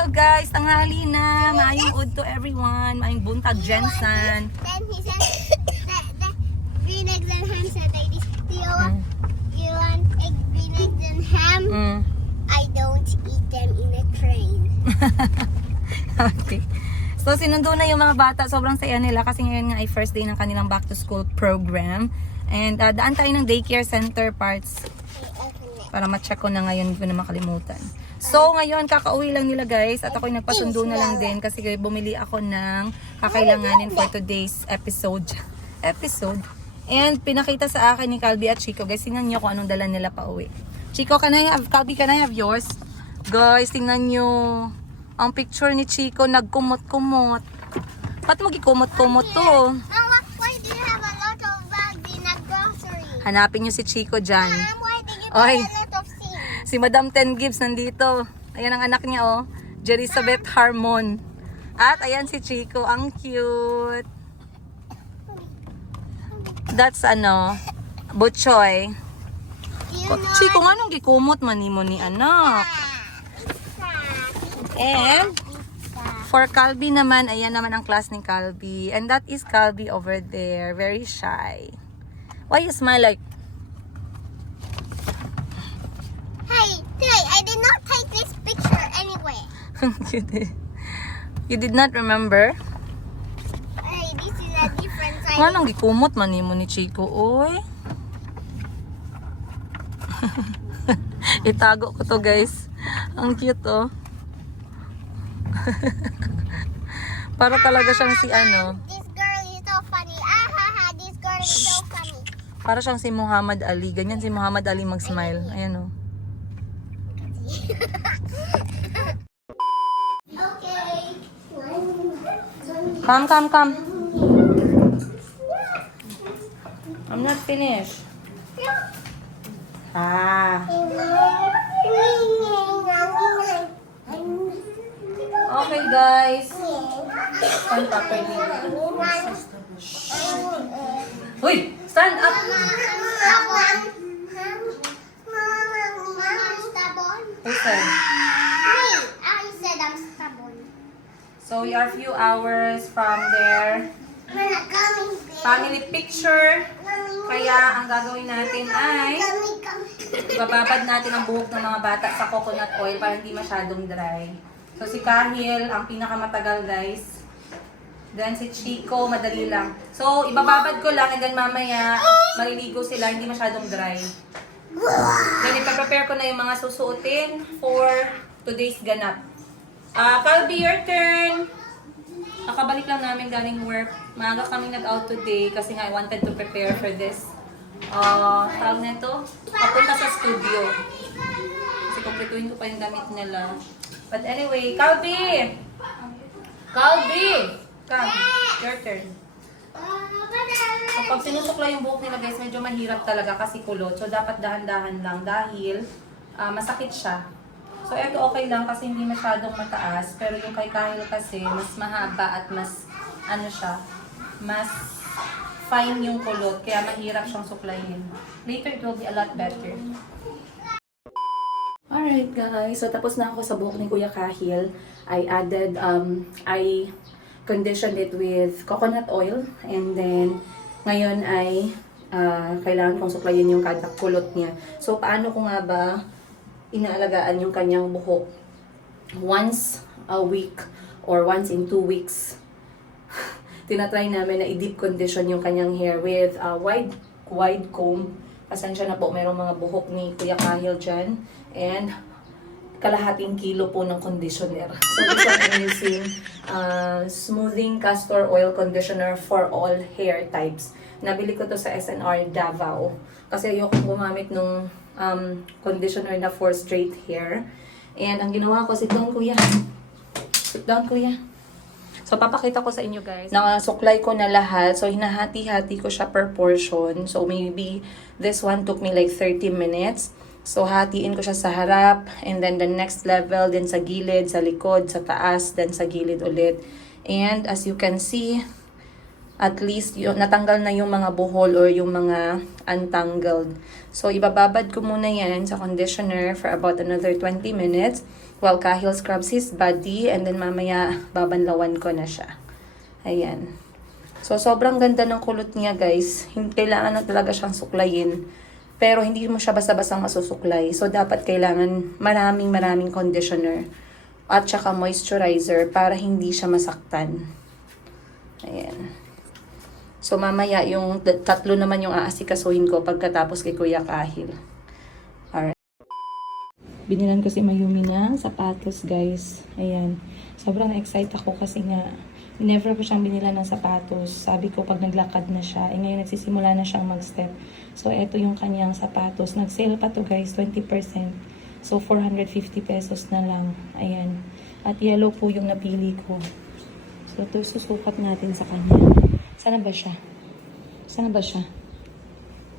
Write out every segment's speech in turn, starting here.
Hello guys, tanghali na. Maayong ud to everyone. Maayong buntag Jensen. Then he said that green eggs and ham said like this. Do you want egg, green eggs and ham? I don't eat them in a train. Okay. So sinundo na yung mga bata. Sobrang saya nila kasi ngayon nga ay first day ng kanilang back to school program. And daan tayo ng daycare center parts para ma-check ko na ngayon, hindi ko na makalimutan. So ngayon kakauwi lang nila guys at ako'y nagpasundo na lang din kasi bumili ako ng kakailanganin for today's episode. And pinakita sa akin ni Calby at Chico guys, tingnan niyo kung anong dala nila pa uwi. Chico, Calby, can I have yours? Guys, tingnan niyo ang picture ni Chico, nagkumot-kumot. Ba't mo gikumot-kumot to? Mama, why do you have a lot of bags in a grocery? Hanapin niyo si Chico dyan. Mom, why did you Oy. put a lot of things? Si Madam Ten Gibbs nandito. Ayan ang anak niya oh. Jerizabeth Harmon. At ayan si Chico. Ang cute. That's Butchoy. Do you know Chico nga nung gikumot man mo ni anak. And for Calby naman, ayan naman ang class ni Calby. And that is Calby over there. Very shy. Why you smile like? Hey, I did not take this picture anyway. You did not remember? Hey, this is a different side. Nga nang gikumot man mo ni Chico, oy. Itago ko to guys. Ang cute oh. Para talaga siyang si This girl is so funny. This girl is so funny. para siyang si Muhammad Ali. Ganyan si Muhammad Ali mag-smile. Ayan oh. Okay. Come. I'm not finished. Okay guys. Stand up ready. Uy! Stand up! Who said? I said I'm stubborn. So we are a few hours from their family picture. Kaya ang gagawin natin ay bababad natin ang buhok ng mga bata sa coconut oil para hindi masyadong dry. So si Kahil ang pinakamatagal guys. Then si Chico, madali lang. So ibababad ko lang and then mamaya maliligo sila, hindi masyadong dry. Then ipaprepare ko na yung mga susuotin for today's ganap. Calby, your turn! Nakabalik lang namin galing work. Maaga kami nag-out today kasi nga I wanted to prepare for this. Tawag na ito? Papunta sa studio. Kasi kumpletuhin ko pa yung damit nila. But anyway, Calby! Come, your turn. So, pag sinusukla yung buhok nila guys, medyo mahirap talaga kasi kulot. So, dapat dahan-dahan lang dahil masakit siya. So, eto okay lang kasi hindi masyadong mataas. Pero yung kay Kahil kasi, mas mahaba at mas, mas fine yung kulot. Kaya mahirap siyang suklayin. Later, it will be a lot better. Alright guys, so tapos na ako sa buhok ni Kuya Kahil. I added, I conditioned it with coconut oil. And then, ngayon ay kailangan kong suklayin yung kada kulot niya. So, paano ko nga ba inaalagaan yung kanyang buhok? Once a week or once in 2 weeks, tinatry namin na i-deep condition yung kanyang hair with a wide comb. Pasensya na po, mayroong mga buhok ni Kuya Kahil dyan. And kalahating kilo po ng conditioner. So this one I'm using smoothing castor oil conditioner for all hair types. Nabili ko to sa SNR Davao. Kasi ayoko gumamit nung conditioner na for straight hair. And ang ginawa ko, sit down kuya. So papakita ko sa inyo guys. Nakasuklay ko na lahat. So hinahati-hati ko siya per portion. So maybe this one took me like 30 minutes. So, hatiin ko siya sa harap, and then the next level, then sa gilid, sa likod, sa taas, then sa gilid ulit. And as you can see, at least natanggal na yung mga buhol or yung mga untangled. So, ibababad ko muna yan sa conditioner for about another 20 minutes. Well, Cahill scrubs his body and then mamaya babanlawan ko na siya. Ayan. So, sobrang ganda ng kulot niya, guys. Kailangan na talaga siyang suklayin. Pero hindi mo siya basta-bastang masusuklay. So, dapat kailangan maraming conditioner at saka moisturizer para hindi siya masaktan. Ayan. So, mamaya yung tatlo naman yung aasikasuhin ko pagkatapos kay Kuya Cahill. Alright. Binilan ko si Mayumi ng sapatos, guys. Ayan. Sobrang na-excite ako kasi nga never ko siyang binila ng sapatos. Sabi ko pag naglakad na siya, ngayon nagsisimula na siyang mag-step. So, eto yung kanyang sapatos. Nag-sale pa to, guys, 20%. So, 450 pesos na lang. Ayan. At yellow po yung napili ko. So, ito susukat natin sa kanya. Sana ba siya? Sana ba siya?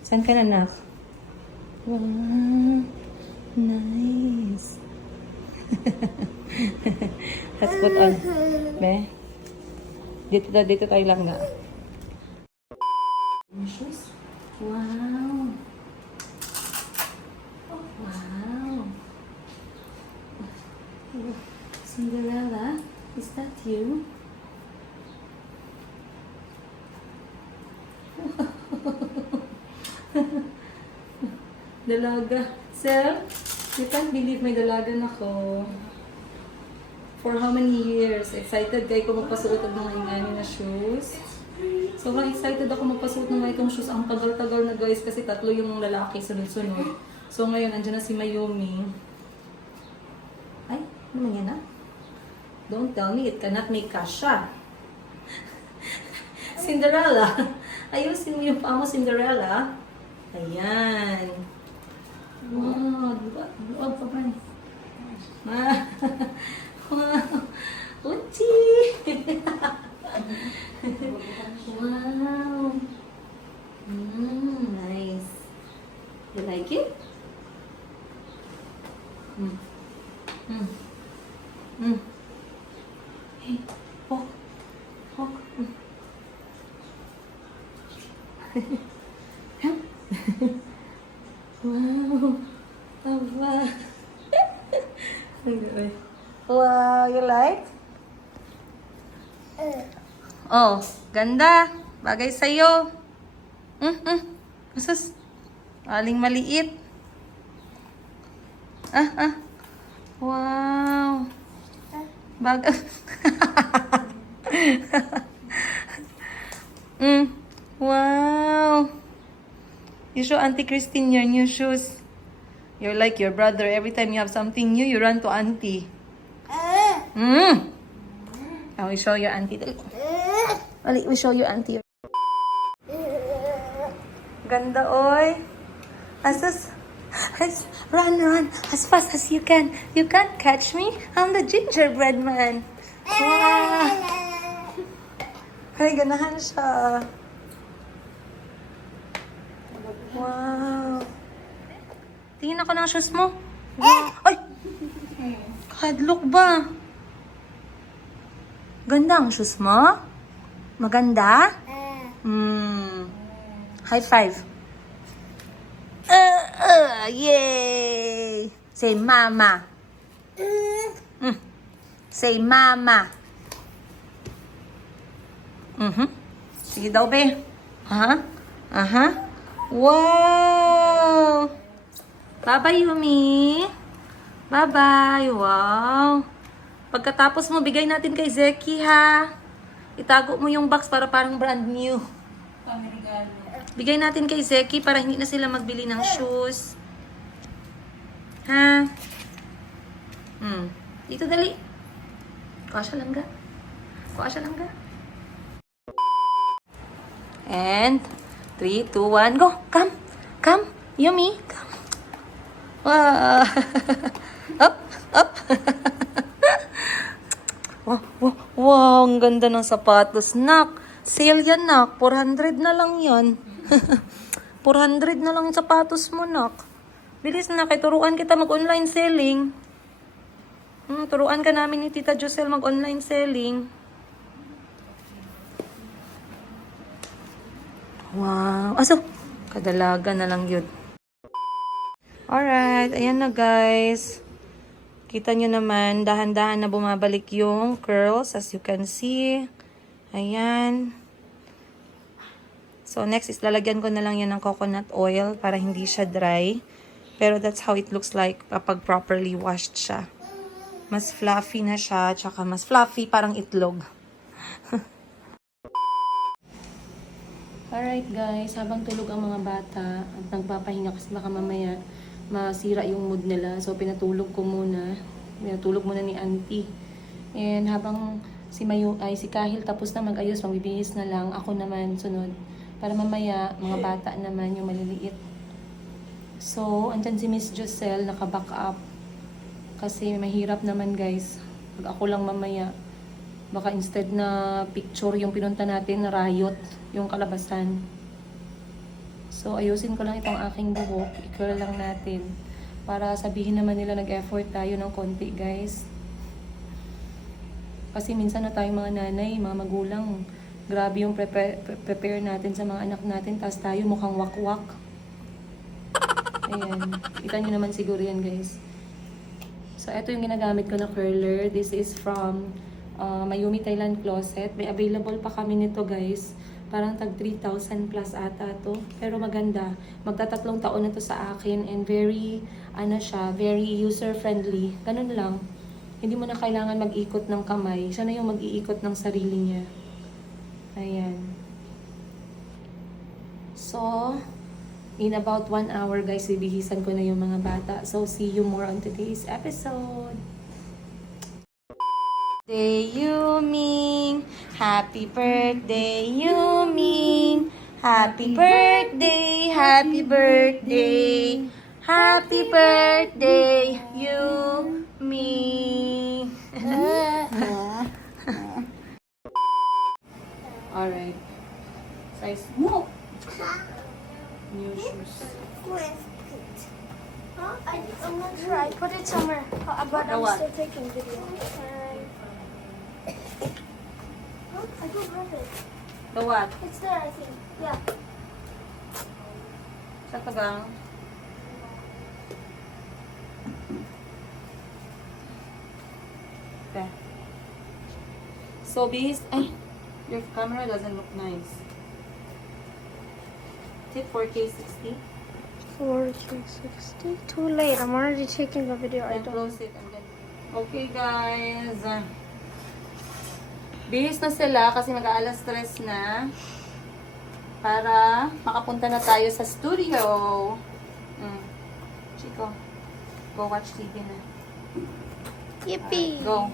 Saan ka na, Nak? Wow. Nice. Let's put on. Be? Dito tayo lang nga. Shoes? Wow. Oh, wow. Cinderella, is that you? Dalaga. Sir, you can't believe may dalagan ako. For how many years? Excited kayo ko magpasuot ng mga ingani na shoes. Sobrang excited ako magpasuot ng mga itong shoes. Ang tagal-tagal na, guys, kasi tatlo yung lalaki sunod-sunod. So ngayon, andyan na si Mayumi. Ay, ano man yan, ah? Don't tell me it cannot make kasha. Cinderella. Ayusin mo yung paa mo, Cinderella. Ayan. Wow, diba? Luwag pa ba? Wow. Uchi! Wow. Nice. You like it? Hey, walk. Walk. Wow. Aba. Wow, you like? Oh, ganda. Bagay sa'yo. Asus. Aling maliit. Wow. Bagay. Wow. You show Auntie Christine your new shoes. You're like your brother. Every time you have something new, you run to Auntie. I will show your Auntie. Dali, we show you Auntie. Ganda, oy. Asas. Run as fast as you can. You can't catch me. I'm the gingerbread man. Wow. Ay, ganahan siya. Wow. Tingin ako ng shoes mo. Wow. Ay! Kadlok ba? Ganda ang shoes mo? Maganda? High five. Yay! Say mama. Say mama. Sige daw, be. Wow! Bye-bye, Yumi. Bye-bye. Wow. Pagkatapos mo, bigay natin kay Zeki, ha? Itago mo yung box para parang brand new. Bigay natin kay Zeki para hindi na sila magbili ng shoes. Ha? Dito, dali. Kuha siya lang ga. And 3, 2, 1, go. Come. Yumi. Come. Wow. Up. Wow, ang ganda ng sapatos, nak. Sale yan, nak. 400 na lang yan. 400 na lang yung sapatos mo, nak. Bilis na, kay turuan kita mag-online selling. Turuan ka namin ni Tita Josel mag-online selling. Wow. Aso, kadalaga na lang yun. Alright, ayan na, guys. Kita nyo naman, dahan-dahan na bumabalik yung curls, as you can see. Ayan. So, next is lalagyan ko na lang yan ng coconut oil para hindi siya dry. Pero that's how it looks like kapag properly washed siya. Mas fluffy na siya, tsaka mas fluffy, parang itlog. Alright guys, habang tulog ang mga bata at nagpapahinga kasi baka mamaya masira yung mood nila. So pinatulog ko muna. Pinatulog muna ni auntie. And habang si Kahil tapos na mag-ayos, magbibihis na lang. Ako naman sunod. Para mamaya, mga bata naman yung maliliit. So, andyan si Miss Giselle, naka-back up. Kasi mahirap naman guys. Pag ako lang mamaya, baka instead na picture yung pinunta natin, riot yung kalabasan. So, ayusin ko lang itong aking buhok. I-curl lang natin. Para sabihin naman nila nag-effort tayo ng konti, guys. Kasi minsan na tayong mga nanay, mga magulang, grabe yung prepare natin sa mga anak natin. Tapos tayo mukhang wakwak. Ayan. Kita nyo naman siguro yan, guys. So, ito yung ginagamit ko na curler. This is from Mayumi Thailand Closet. May available pa kami nito, guys. Parang tag 3,000 plus ata to. Pero maganda. Magta3 taon na to sa akin. And very, very user-friendly. Ganun lang. Hindi mo na kailangan mag-ikot ng kamay. Siya na yung mag-iikot ng sarili niya. Ayan. So, in about 1 hour, guys, bibihisan ko na yung mga bata. So, see you more on today's episode. Yuming, happy birthday, Yuming. Happy birthday, happy birthday. Happy birthday, Yuming. Alright. Size mo. New shoes. I'm gonna try. Put it somewhere. But The I'm what? still taking video. I don't have it. The what? It's there, I think. Yeah. Sa tagang. Okay. So, your camera doesn't look nice. Is it 4K 60? 4K60. Too late. I'm already taking a video. I Then don't. close it and then... Okay, guys. Bihis na sila kasi mag-aalas 3 na. Para makapunta na tayo sa studio. Chico, go watch TV na. Yippee. Go.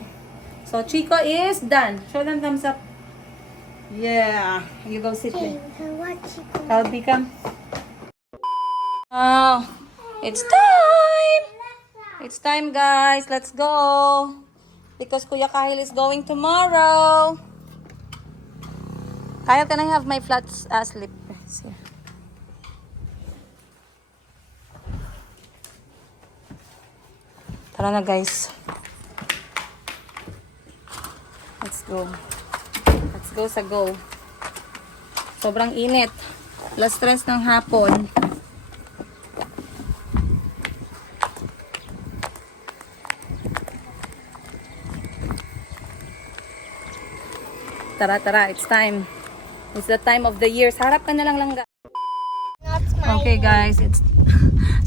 So, Chico is done. Show them thumbs up. Yeah. You go sit Okay, there. watch it. Calbi, come. Oh, it's time! It's time, guys. Let's go. Because Kuya Kahil is going tomorrow. Kahil, can I have my flat slip? Here. Tara na, guys. Let's go. Let's go sa go. Sobrang init. Last stress ng hapon. Tara, tara. It's time. It's the time of the year. Sarap ka na lang lang. Not smiling. Okay, guys. It's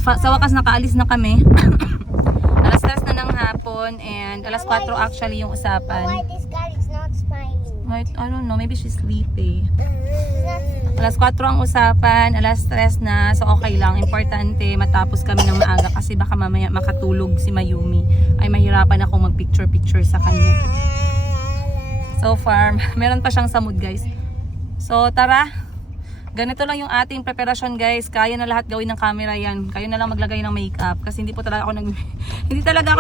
sa wakas nakaalis na kami. Alas 3 na ng hapon and alas 4 actually yung Why usapan. this guy is not smiling? I don't know. Maybe she's sleepy. He's not smiling. Alas 4 ang usapan, alas 3 na, so okay lang. Importante, matapos kami ng maaga kasi baka mamaya makatulog si Mayumi. Ay mahirapan akong mag-picture-picture sa kanya. So far, meron pa siyang samud, guys. So tara, ganito lang yung ating preparasyon, guys. Kaya na lahat gawin ng camera yan. Kayo na lang maglagay ng makeup kasi hindi talaga ako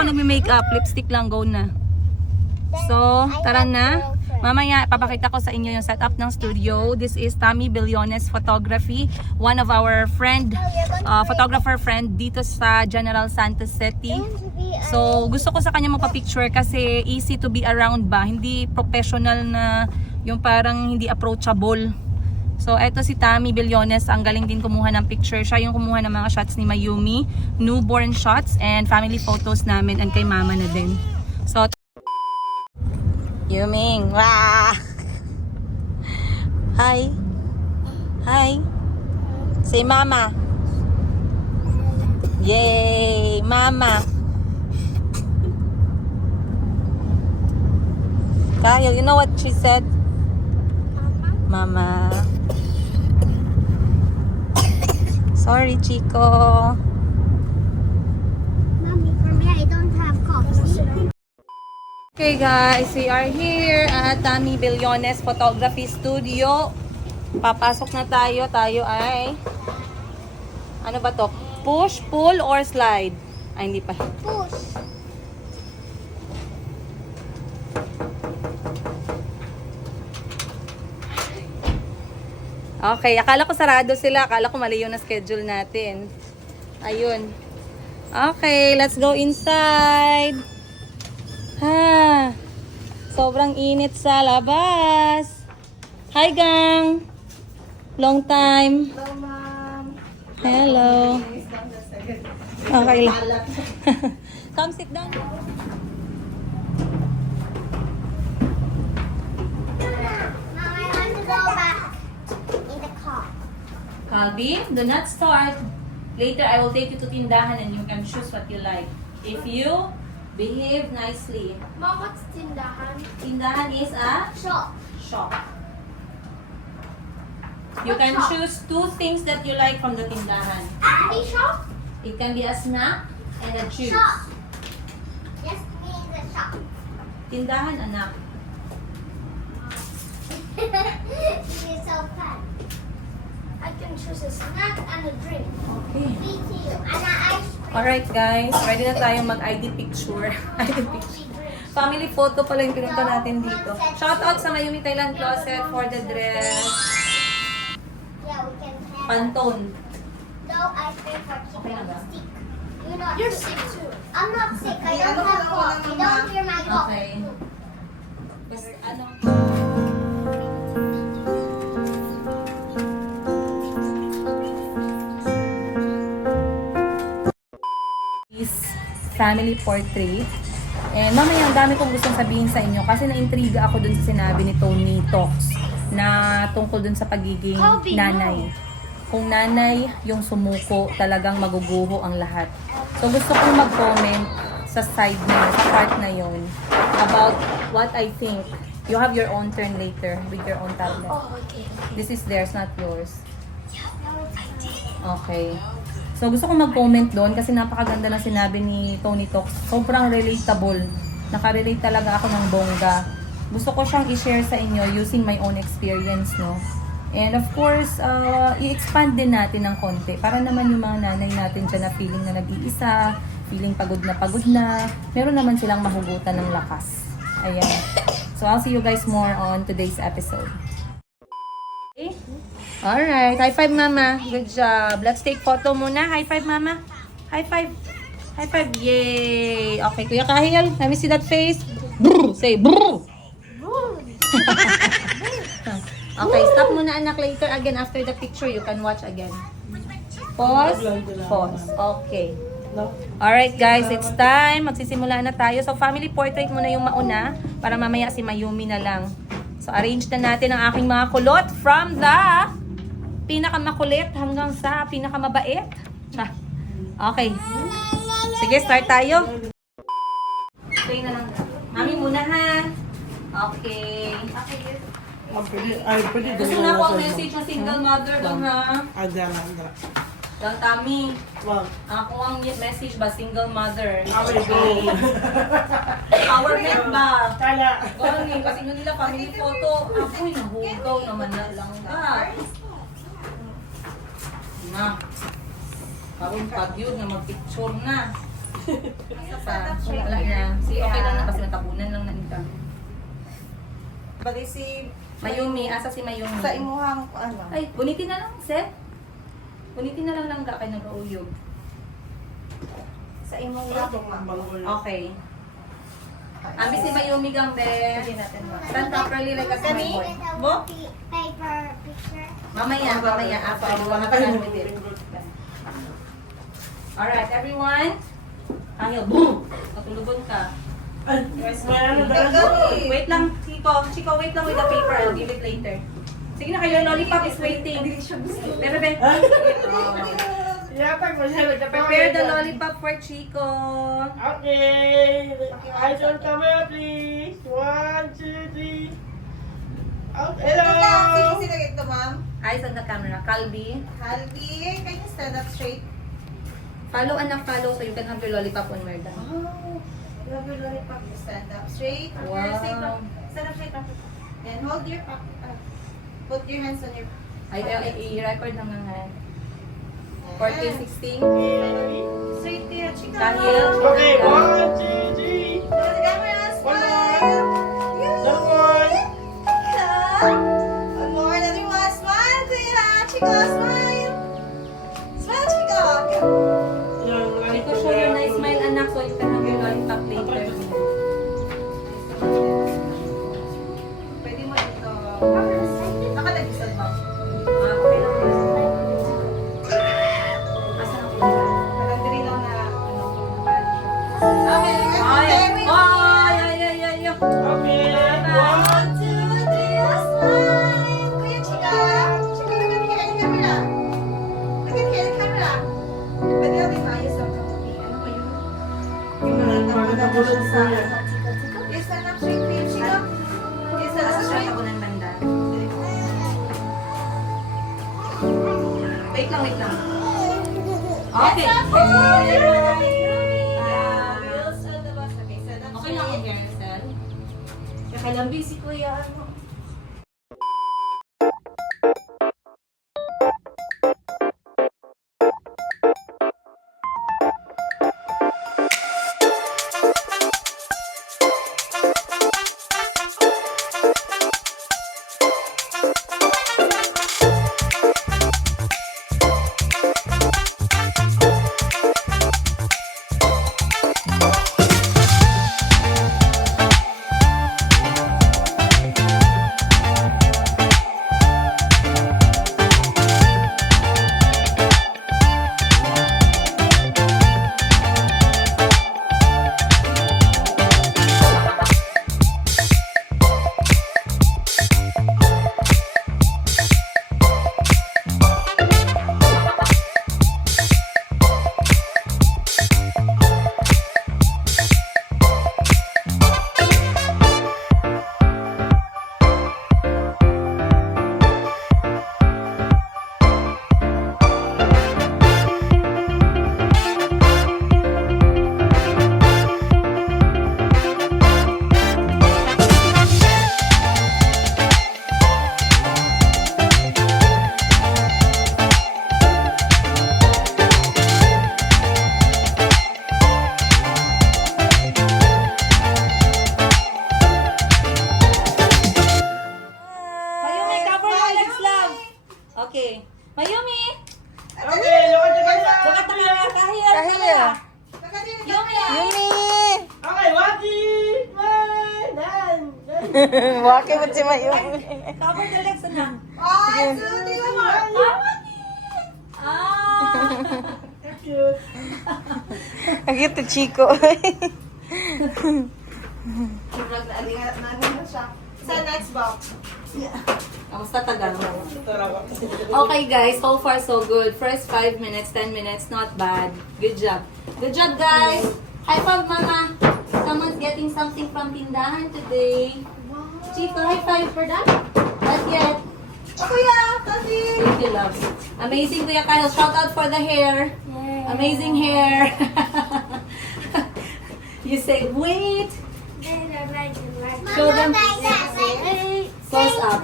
nagme-makeup. Lipstick lang, go na. So, tara na. Mamaya, papakita ko sa inyo yung setup ng studio. This is Tammy Billones Photography. One of our photographer friend dito sa General Santos City. So, gusto ko sa kanya magpa-picture kasi easy to be around ba. Hindi professional na yung parang hindi approachable. So, eto si Tammy Billones. Ang galing din kumuha ng picture. Siya yung kumuha ng mga shots ni Mayumi. Newborn shots and family photos namin. And kay mama na din. So, Yuming. Wah! Hi. Hi. Say mama. Yay! Mama. Kyle, you know what she said? Mama. Sorry, Chico. Mommy, for me, I don't have coffee. Okay guys, we are here at Tammy Billones Photography Studio. Papasok na tayo. Tayo ay... Ano ba to? Push, pull, or slide? Ay, hindi pa. Push. Okay, akala ko sarado sila. Akala ko mali yung na-schedule natin. Ayun. Okay, let's go inside. Ha. Sobrang init sa labas. Hi, gang. Long time. Hello, ma'am. Hello. Okay lang. Come sit down. Mom, I want to go back in the car. Calvin, do not start. Later, I will take you to Tindahan and you can choose what you like. If you behave nicely. Mom, what's tindahan? Tindahan is a Shop. shop. You can choose 2 things that you like from the Tindahan. Candy shop? It can be a snack and a juice. Shop. Yes, me in the shop. Tindahan, anak. This is so fun. I can choose a snack and a drink. Okay. Me too. And an ice cream. Alright guys, ready na tayo mag-ID picture. ID picture. Family photo pala yung pinunta natin dito. Shoutout sa Mayumi Thailand Closet for the dress. Yeah, we can have Pantone. no ice cream for Okay na ba? keeping stick. You're not You're sick. sick too. I'm not sick. I don't have cough. You don't hear my cough. Okay. Bas, ano? Is family portrait. And mamaya ang dami kong gustong sabihin sa inyo kasi naintriga ako dun sa sinabi ni Tony Talks na tungkol dun sa pagiging Kobe, nanay. Kung nanay yung sumuko, talagang maguguho ang lahat. So gusto kong mag-comment sa side na yun, sa part na yun, about what I think. You have your own turn later with your own tablet. Oh, okay. This is theirs, not yours. Okay. So gusto kong mag-comment doon kasi napakaganda na sinabi ni Tony Talks. Sobrang relatable. Nakarelate talaga ako ng bongga. Gusto ko siyang i-share sa inyo using my own experience, no? And of course, i-expand din natin ng konti para naman yung mga nanay natin dyan na feeling na nag-iisa, feeling pagod na, meron naman silang mahugutan ng lakas. Ayan. So I'll see you guys more on today's episode. Okay? Alright. High five, Mama. Good job. Let's take photo muna. High five, Mama. High five. High five. Yay. Okay, Kuya Kahil. Let me see that face. Brr. Say brr. Okay, stop muna anak. Later again after the picture, you can watch again. Pause. Pause. Okay. Alright guys, it's time. Magsisimula na tayo. So family portrait muna yung mauna para mamaya si Mayumi na lang. So arrange na natin ang aking mga kulot from the pinakamakulit hanggang sa pinakamabait. Okay. Sige, start tayo. Okay na lang. Mami muna ha. Okay. Pwede Gusto na ako ang message ng single mother doon ha. Ada. Doon Tami. Wag. Ako ang message ba, single mother. Okay, go. Empowerment ba? Kala. Gani, kasi yun nila family photo. Ako'y nahugaw naman na lang ka. Na. Karong pag yun na mag-picture na. Wala na. Si okay lang na kasi natabunan lang na ita. Bali si Mayumi, asa si Mayumi? sa imuhang ano. Ay, bunitin na lang, Seth. Bunitin na lang ka kay nag-uuyog. Sa imong labong ma. Okay. Ambi si Mayumi gambe. Pwede natin ma. Stand properly like a Kani? boy. With a Bo? paper picture. Mamaya. After I do one with it. Alright, everyone. Ayaw, boom! Matulubon ka. Wait lang, Chico, wait lang with the paper. I'll give it later. Sige na kayo, lollipop is waiting. Bebe. Prepare the lollipop for Chico. Okay. Eyes on camera, please. 1, 2, 3. Okay. Hello. Sino ito, ma'am? Eyes on the camera. Calbi. Halby, can you stand up straight? Follow anak, follow so you can have your lollipop when we're done. Oh, you have your lollipop. You stand up straight. Wow. Stand up straight. And hold your put your hands on your. I-record lang ng hand. 14, 16. Straight there, Chico. Dahil. Okay, 1, 2, 3. To the camera, smile. Another one. One more, another one. Smile, Kuya. Chico, smile. Smile, Chico. Chico, show your nice smile anak so you can have your lollipop later. Pwede mo ito. Nakatagisod mo. Okay lang. Asan ang ulo? Parang dali lang na Okay, Ay! Ay! Okay. 1, 2, 3, smile. Kuya Chico. Chico, look at here in camera. Look at here in camera. Pwede natin maayos ang kamuti. Ano ba yun? Yung nakabulog sa Yes, stand up straight, Kuya Chico. Yes, stand up straight. Ako ng banda. Wait lang. Okay. Wheels on the bus. Okay, stand up Okay lang straight. ang hairstyle. Kailang busy kuya. Ano? Mayumi, cover your legs lang. Okay. Mayumi! Okay, look at the camera. Look at the camera. Kahil. Yumi! Okay, Waki. Smile. Done. Waki mo si Mayumi. Cover the legs anak. 1, 2, 3, one more. Cute. Ang cute ni Chico. Sa next box. Kamusta tagal mo? Okay guys, so far so good. First 5 minutes, 10 minutes, not bad. Good job. Good job guys! High five mama! Someone's getting something from tindahan today. Chico, high five for that? Not yet. Kuya, kasi. Thank you, love. Amazing Kuya Kyle. Shout out for the hair. Amazing hair. You say, wait. Show them. Close up.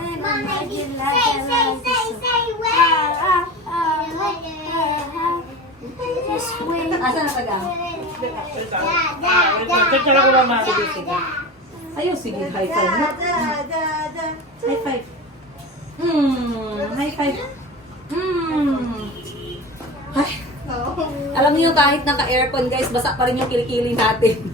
Asa na taga? Check na lang ko mama. Ayaw, sige. High five. High five. High five. Ay. Alam niyo kahit naka-aircon guys, basa pa rin yung kilikili natin.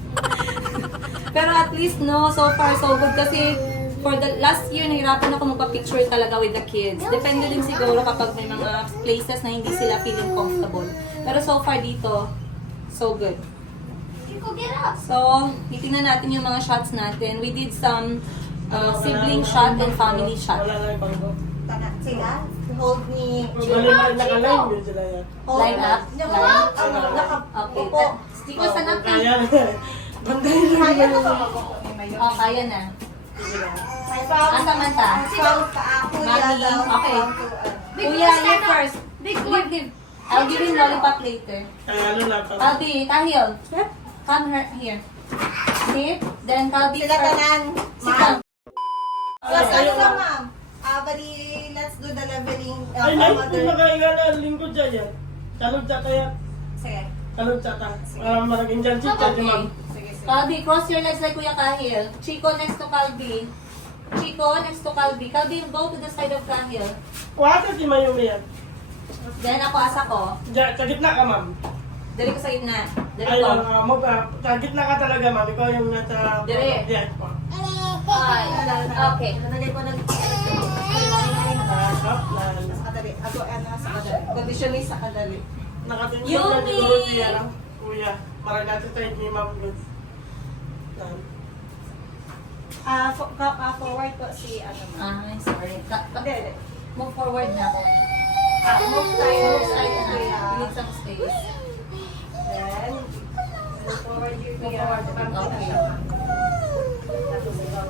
Pero at least no, so far so good kasi for the last year, nahirapan ako magpa-picture talaga with the kids. Depende din siguro kapag may mga places na hindi sila feeling comfortable. Pero so far dito, so good. Chico, get up. So, titingnan natin yung mga shots natin. We did some sibling shot and family shot. Wala lang ibang go. Tana, sila. Hold ni... Balik naka-line yun sila yan. Line up. Okay. Opo. Chico, sana Kaya banday lang Kaya yun. na ba mag-upo may Oh, kaya na. May foul. Ah, Samantha. Foul ka ako. Mami, okay. Big Kuya, boy, you stand up. first. Big boy. Give. I'll give him lollipop later. Kaya ano lang. Kalbi, Tahil. Come here. Sit. Then Kalbi Sila first. tanan. Sit down. Plus, ano lang, ma'am? Bali, let's do the leveling. Ay, ay, mother. kung nakainga na lingkod dyan yan. Kalog sa kaya. Sige. Kalog sa ta. Para maragin dyan. Sit dyan, ma'am. Sige, sige. Kalbi, cross your legs like Kuya Kahil. Chico next to Kalbi. Chico next to Kalbi. Kalbi, go to the side of Kahil. Kuha ka si Mayumi yan. Then ako asa ko. Diyan, sa gitna ka, ma'am. Dali ko sa gitna. Dali Ay, ko. sa gitna ka talaga, ma'am. Ikaw yung nasa... Dire. Yes, po. Ay, okay. Nalagay ko ng... Up, Sa kadali. Ako, ano, sa kadali. Condition is sa kadali. nakatinsin na Yumi! siguro siya lang. Kuya, maragati tayo ni ma'am. Yan. Forward po si, ano, ma'am. Ay, sorry. Hindi, hindi. Move forward na ako. Move tayo. Move side na. Kuya. You need some space. Then, move forward yung Move kuya. forward. Okay. Okay. Tapos ikaw.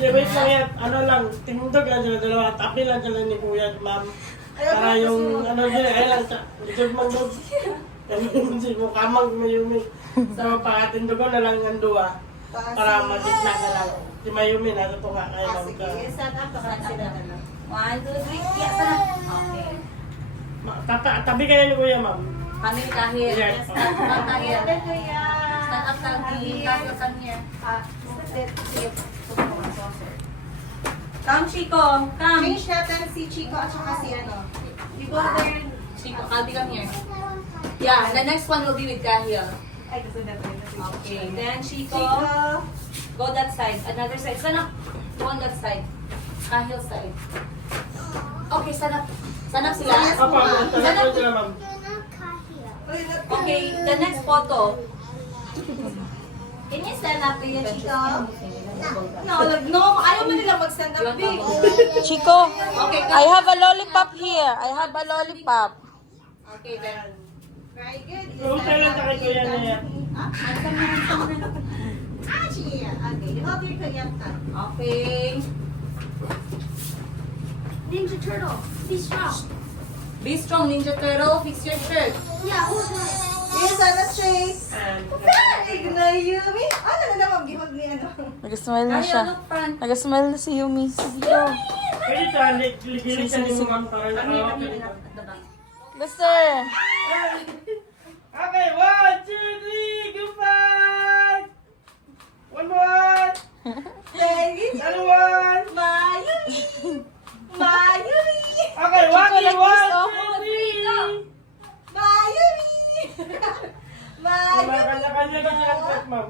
Di, wait lang yan. Ano lang, tindog lang sila dalawa. Tapi lang sila ni kuya, ma'am. Para yung, ano sila, kaya lang siya. Isog man doon. Si Mukamang Mayumi. So, pakatindog ko na lang yung dua. Para magitna na lang. Si Mayumi, nasa tunga kayo lang. Sige, stand up. Stand sila na lang. 1, 2, 3. Yes, na. Okay. Tabi kayo ni kuya, ma'am. Kami Kahil. Yes. Stand up Kahil. Stand kuya. Stand up Kahil. Kahil, come here. Sige. Come, Chico. Come. Change natin si Chico at saka si ano. You go there. Chico, Kalbi, come here. Yeah, the next one will be with Kahil. Ay, gusto natin. Okay, then Chico, Chico. go that side. Another side. Stand up. Go on that side. Kahil side. Okay, stand up. Stand up sila. Apa, talaga ko sila, ma'am. Okay, the next photo. Can you stand up kuya, Chico? No, ayaw mo nila mag-stand up, big. Chico, Okay, I have a lollipop here. I have a lollipop. Okay, then. Very good. Kung kailan sa kay kuya na yan. Okay, hold your kuya. Okay. Ninja Turtle. Be strong. Be strong, Ninja Turtle. Fix your shirt. Yeah, hold on. Yes, ano, straight. And, Yumi. Ano na naman, gihog ni ano. Nag-smile na siya. Kahil, look front. Nag-smile na si Yumi. Sige daw. pwede sa ligilid ka ni ma'am para Come here, nakawak come ka here. dito. At the back. Mister! Okay, 1, 2, 3, goodbye! One more! Thank you. Ano one? Mayumi. Mayumi. Okay, Waki, like 1, this, oh. 2, 3! Mayumi. Mayumi. Kanya-kanya ka silang track, ma'am.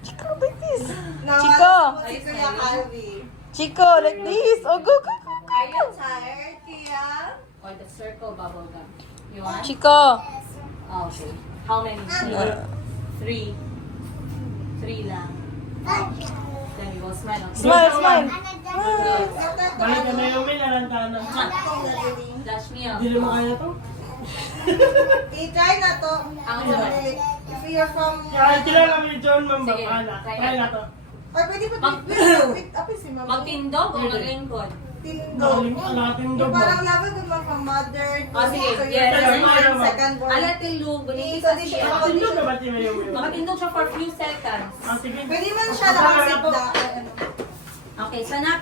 Chico, like this. Nawala Chico. mo si Kuya Calvi. Chico, like this. Oh, go, go, go, go. Are you tired, Kuya? Or the circle bubble gum. You want? Chico. Oh, okay. How many? Three. Three lang. Then we will smile. Okay? Smile, smile. Balik ka na yung may nalantanan. Flash me up. Hindi mo kaya to? I-try na to. Ang ano? If you're from... Kaya kilala kami ni John, ma'am. Sige, Baka try try na to. Or pwede pa Mag- pick up si Mama. Magtindog o maglingkod? Tindog. Nakatindog Yung mo. parang level ko mga from mother to Oh, sige. to Yes, your yes, first yes. and second born. Ala tindog, buniti Hindi, sa hindi siya. siya Nakatindog ka ba si Mayumi? Makatindog siya for few seconds. Ah, sige. Pwede man siya nakasit na. Ano. Okay, sanak.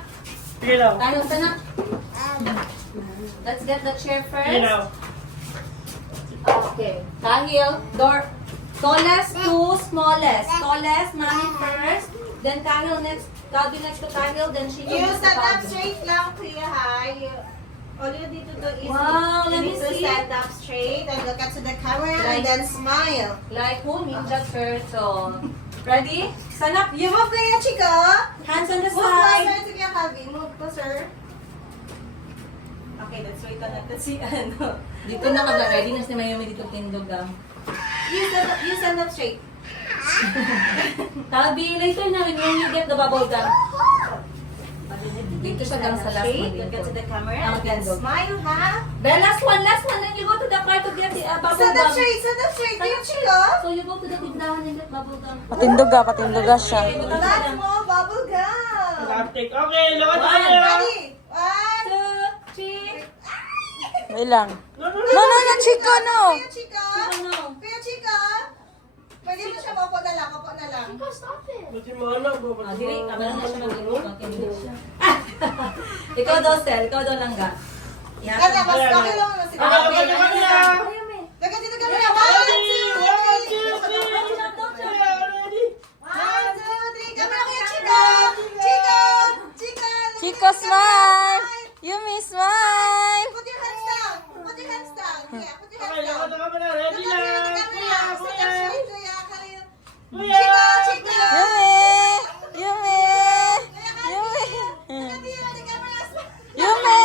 Sige daw. Tayo, sanak. Let's get the chair Sige first. daw. Okay. Kahil, door. Tallest to smallest. Tallest, mommy first. Then Kahil next. Kalbi next to Kahil. Then she You next to stand up Kalbi. straight lang, Kuya. Hi. All you need to do is Wow, you let need me to see. stand up straight and look at to the camera Like- and then smile. Like who? Ninja Turtle. Ready? Stand up. You move Kuya Chico. Hands on the side. Move closer to Kuya Calvin. Move closer. Okay, let's wait on that. Let's see. Ano? Dito na ka ready na si Mayumi dito tindog daw. You stand up straight. Calvin, later na when you get the bubble gum. Dito siya lang sa last Straight. one. Look at the camera. Ah, And then tindog. smile, ha? The last one. Then you go to the car to get the bubble Stand up gum. straight. Stand up straight. Kuya Chico. So you go to the tindahan and get bubble gum. Patinduga siya. Last mo, bubble gum. Plastic. Okay, lawat na One. kayo. Ready? 1, 2, 3. Wait lang. No, Chico, no. Kuya Chico. Ano? Kuya Chico. Pwede mo siya mapo na lang. Mapo na lang. Chico, stop it. Buti mo anak mo. Ah, dili, kamera na siya mag-inom. Ikaw daw, Sel. Ikaw daw lang ga. Kaya, mas okay lang naman si Okay, okay, okay na. Lagyan dito camera. 1, 2, 3. 1, 2, 3. Camera Kuya Chico. Chico. Chico. Chico, smile. Yumi, smile. Put your hands down. Put your hands down. Yeah, put your Okay, hands down. lawat na ready Look at na. the camera. Stand up straight, Kuya. Kuya. Chico. Yumi. Yumi. Yumi. Look at the camera. Yumi.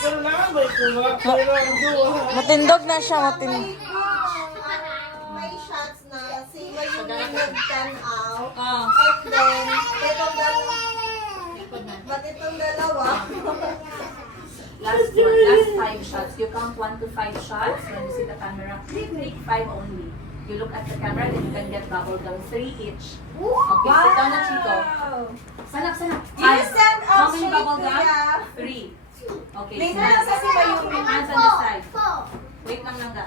Pero naman ba ito ba? Pero ang duwa. Matindog na siya, matindog. May shots na si Mayumi nag-10 out. Ah. And then, itong dalawa. Ba't itong dalawa? Last one. Last 5 shots. You count 1 to 5 shots. When you see the camera, take 5 only. You look at the camera, then you can get bubble gum. 3 each. Okay, sit down na, Chico. Sanak. You stand How up many straight, bubble gum? Kuya. 3. Okay. Later na sa si Mayumi. Hands on the side. Wait lang ga.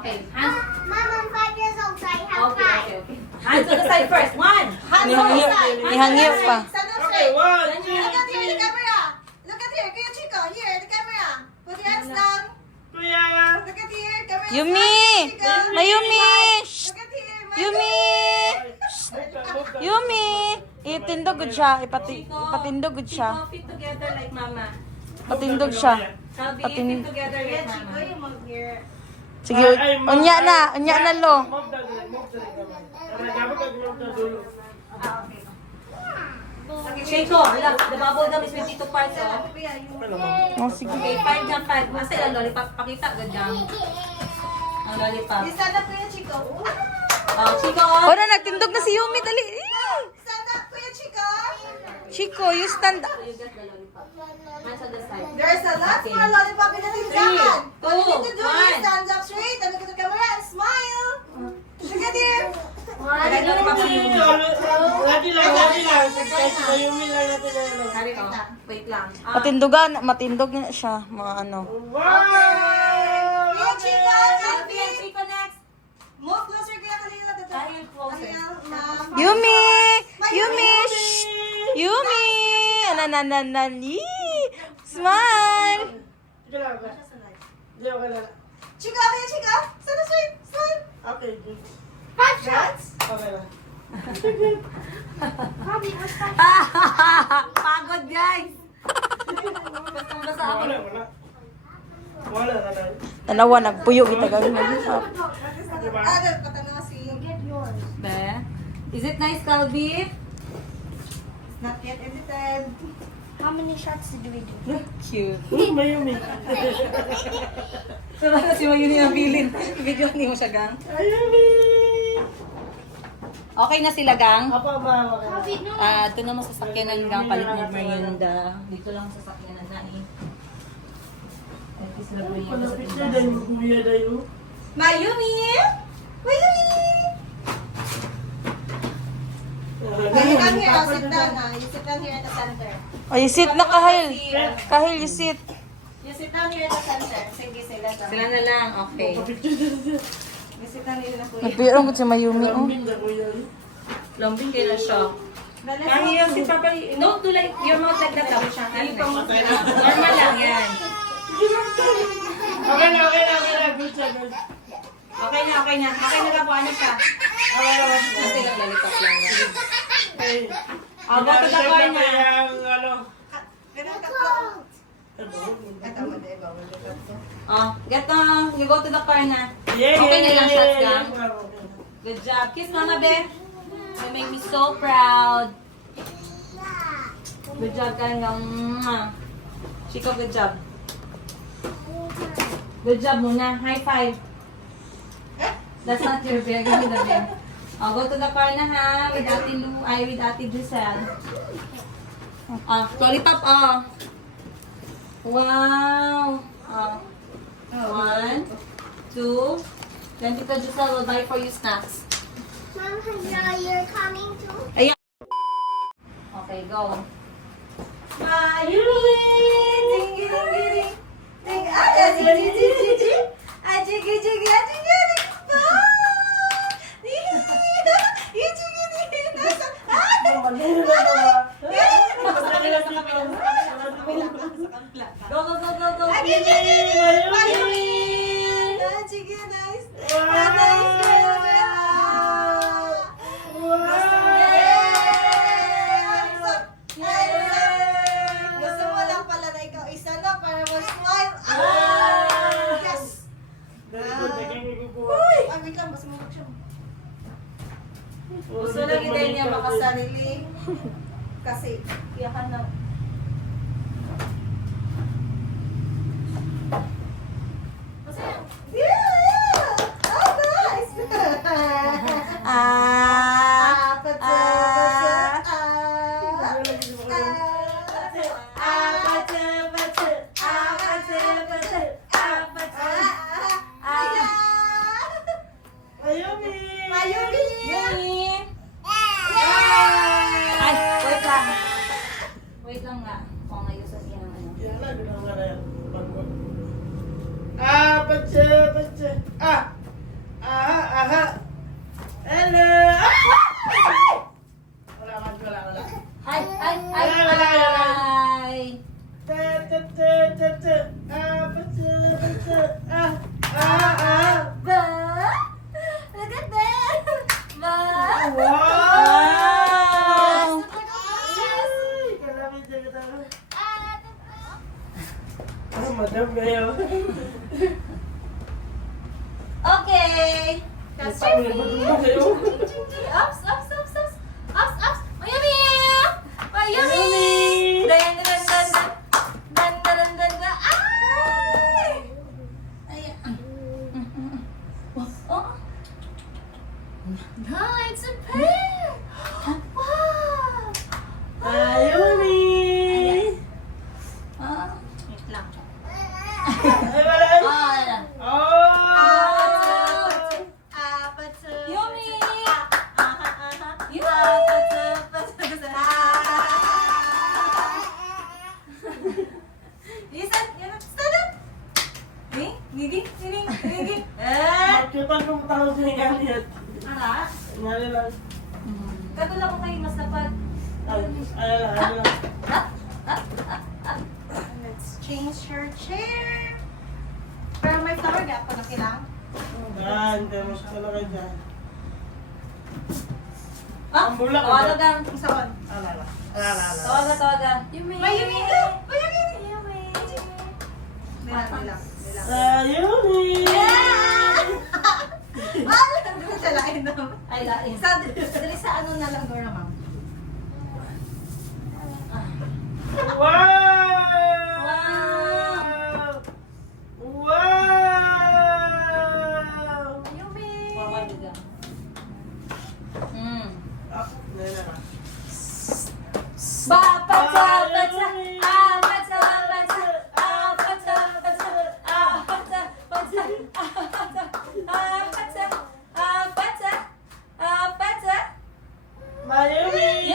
Okay. Hands. Mom, I'm 5 years old, so I have Okay. Hands on the side first. 1. Hands on the side. Ihangip pa. Stand up Okay, straight. 1, 2, Look at here, the camera. Look at here, Kuya Chico. Here, the camera. Put your hands down. Kuya. Look at here, camera. Yumi. Chico. Mayumi. Shh. Look at here, Yumi. Yumi. Itindog gud siya. Ipatindog gud siya. Chico, fit together like mama. Patindog siya. Sabi, Patin- fit together Kuya like Chico, mama. you move here. Sige, unya na lo. Move na naman. Para dapat mag-move na dulo. Chico, look, the bubble gum is 22 parts, oh. Oh, sige. Okay, 5 na 5. Asa yung lollipop? Pakita, good jam. Ang lollipop. You stand up, Kuya Chico. Oh, Chico, Oh, na nagtindog na si Yumi, dali. Stand up, Kuya Chico. Chico, you stand up. you get the lollipop. Hands on the side. There's a lot Okay. more lollipop in the tindahan. All you need to do 2, is stand up straight and look at the camera and smile. Look at here. Lagay lollipop sa Yumi. Ready lang. Kahit Mayumi lang natin na ano. Hari, oh. Wait lang. Matindog na siya, mga ano. Wow! Kuya Chico, Calvin, Calvin. Chico next. Move closer, Kuya Kalila. Dahil closer. Ma'am. Yumi! Yumi! Shh! Yumi! Ananananali! Smile! Sige lang. Hindi, okay lang. Chico, Kuya Chico. Stand up straight. Smile. Okay, good. 5 shots. Okay lang. Pagod, guys. Basta ako. Wala na lang. Dalawa, nagpuyo kita gawin mo. Diba? Patanaw si. Be, is it nice, Calvi? Not yet edited. How many shots did we do? Cute. Mayumi. So, si Mayuni ang bilin. Video hindi mo siya, gang. Mayumi. Okay na sila, gang. Apa ba? Okay. Ito na masasakyan ng gang. Palit mo merienda. Dito lang sasakyan ng nani. At least na po yung Palapit na dahil kuya dahil. Mayumi. Mayumi. You come here. I'll sit down now. You sit down here at the center. Oh, you sit na, Kahil. Kahil, you sit. You sit down here at the center. Sige, sila down. Sila na lang, okay. You sit down here na kuya. Nagpuyong ko si Mayumi, oh. Lambing na kuya. Lambing kayo na siya. Ang yung si Papa, no, do like, your mouth like that, tapos siya. Normal lang yan. Okay na. Good job, good. Okay na. Okay na po, ano siya? Kasi lang lollipop lang. Hey. Go to the corner. Yung ano. Ganun ka po. Ay, tama na, bawal na to. Oh, get you go to the car na. Yay! Okay na lang, shots gang. Good job. Kiss mama, be. You make me so proud. Good job, Kanga. Chico, good job. Good job muna. High five. That's not your bear. Give me the bear. Oh, go to the car na ha. With Ate Lou. With Ate Giselle. Oh, lollipop. Oh. Wow. Oh. 1, 2. Then Tita Giselle will buy for you snacks. Mom, you're coming too? Ayan. Okay, go. Mayumi! Dingy, dingy, ding. Ding, ah, jigi, jigi, jigi. Ah, jigi, jigi, ah, jigi, jigi. Ah! Yung jigi, jigi. Nasa, Go, go, go, go, go. ah, jigi, Mayumi! Ah, jigi, nice. Ah, nice girl. Gusto mo lang pala na ikaw isa na para mag-smile. Ah! Yes! Uy! Ah, wait lang, mas mabag siya. Gusto lang din niya makasarili. Kasi, iyakan na. Masaya. Yeah! Oh, nice! Ah! Mayumi! Yumi! Ay, wait lang. Wait lang nga. Kung ngayon sa siya ng ano. Hello! Wala. Ay, ay, ay, Wala. ay! Ba? Look at that! Ba? Wow! Madam kayo. Okay! That's madam kayo. Ups, ups, ups, ups! Ups, ups! Mayumi! Mayumi! Dan, dan, dan, dan. Dan, dan, dan, dan, dan. Ay! Ayan. Oh. No, it's a pear! Wow! Mayumi! Ah, wait lang. Ay, wala. Ah, ayan. Oh! Yumi! Makita ko tao sa ingaliyat. Ara? Ingali lang. Katulad ko kayo mas dapat. Ay lang. Let's change your chair. Pero may flower gap pa na kailangan. Yan, temos talaga dyan. Ah, Ang bulak, tawagan. Saan? Alala. Tawagan. Mayumi ka! Mayumi! Nilang. Ayumi! Doon sa lain naman. Ay, lain. Dali sa ano na lang, Dora, ma'am. Wow! Wow! Yumi! Tawagan. Hmm. Ah, nena. Mayumi!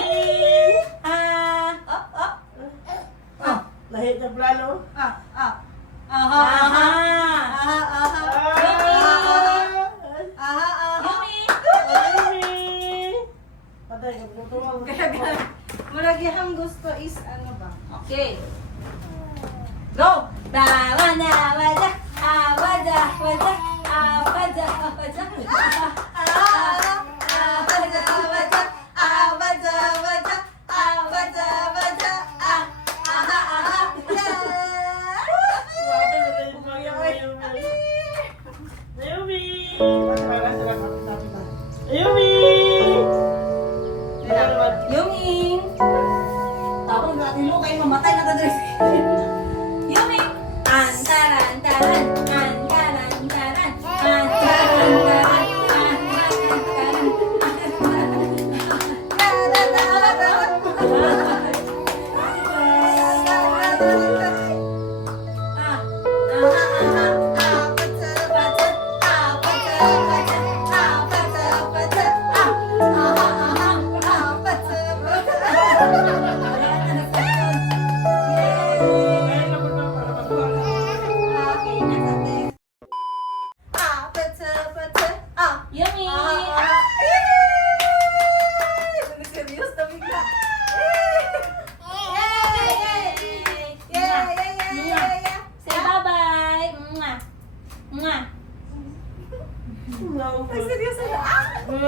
Lahit na plano. Mayumi! Patay, magtutuwang. Maragihang gusto is ano ba? Okay. Go! Awada, awada, awada, awada, awada, awada. Ayumi! Ayumi! Yuming! Tawag natin mo kayo mamatay na dadres. Yuming! Antaran, taran, antaran, taran, antaran, taran, Yummy! Serious na bigla. Say bye-bye! Mwah! Mwah! Ay, serious na. Go to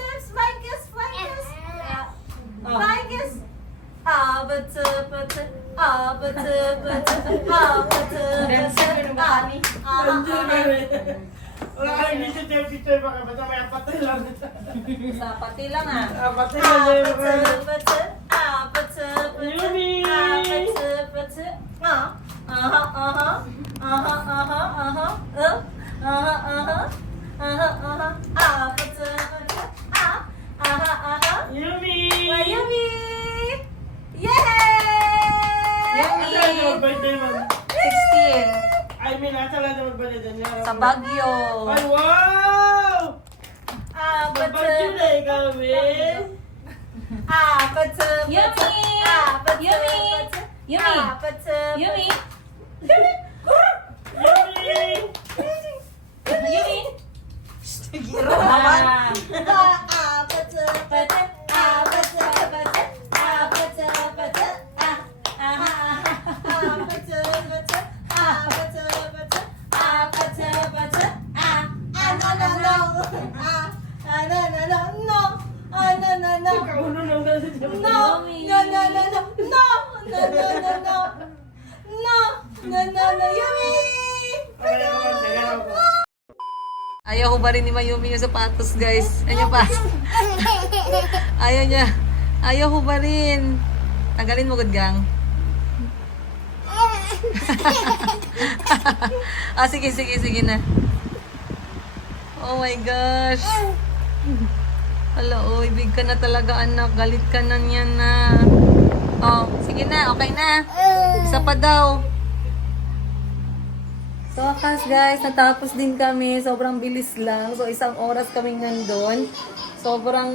next. Flying kiss. Flying kiss. Wala kang picture baka basta may apatay lang. Sa pati lang ah. Apatay lang. Yumi! Yumi! Yummy! Saan na mag-birthday man? 16. I mean, nasa lang na mag-birthday dyan. Sa Baguio. Ay, wow! Mag-birthday na ikaw, eh. Yummy! Yummy! Yummy! Yummy! Yummy! Ah. Kauno lang na si Jom. Ayaw ko ba rin ni Mayumi yung sapatos, guys? Ano pa? Ayaw niya. Ayaw ko ba rin? Tanggalin mo, good gang. Sige na. Oh my gosh. Hala, oy, big ka na talaga, anak. Galit ka na niyan na. Oh, sige na, okay na. Isa pa daw. So, wakas guys, natapos din kami. Sobrang bilis lang. So, 1 oras kami nandun. Sobrang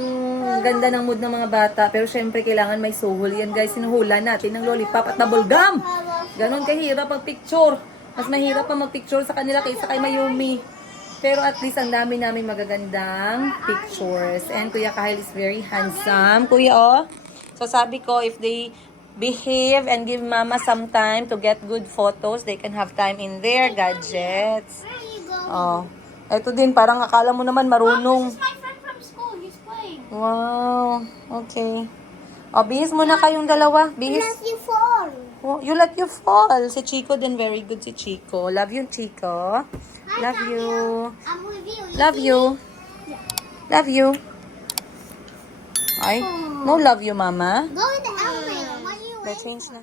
ganda ng mood ng mga bata. Pero syempre, kailangan may suhol. Yan guys, sinuhula natin ng lollipop at double gum. Ganon kahirap mag-picture. Mas mahirap pa mag-picture sa kanila kaysa kay Mayumi. Pero at least ang dami namin magagandang pictures. And Kuya Kyle is very handsome. Kuya, oh. So, sabi ko, if they behave and give mama some time to get good photos, they can have time in their gadgets. Oh. Ito din, parang akala mo naman marunong. This is my friend from school. He's playing. Wow. Okay. O, bihis muna kayong dalawa. Bihis. You fall. Oh, you let you fall. Si Chico din, very good si Chico. Love you, Chico. Love you. I'm with you. Love you. Love you. Ay, no love you, mama. Go in the elevator. Why do you Let's change na.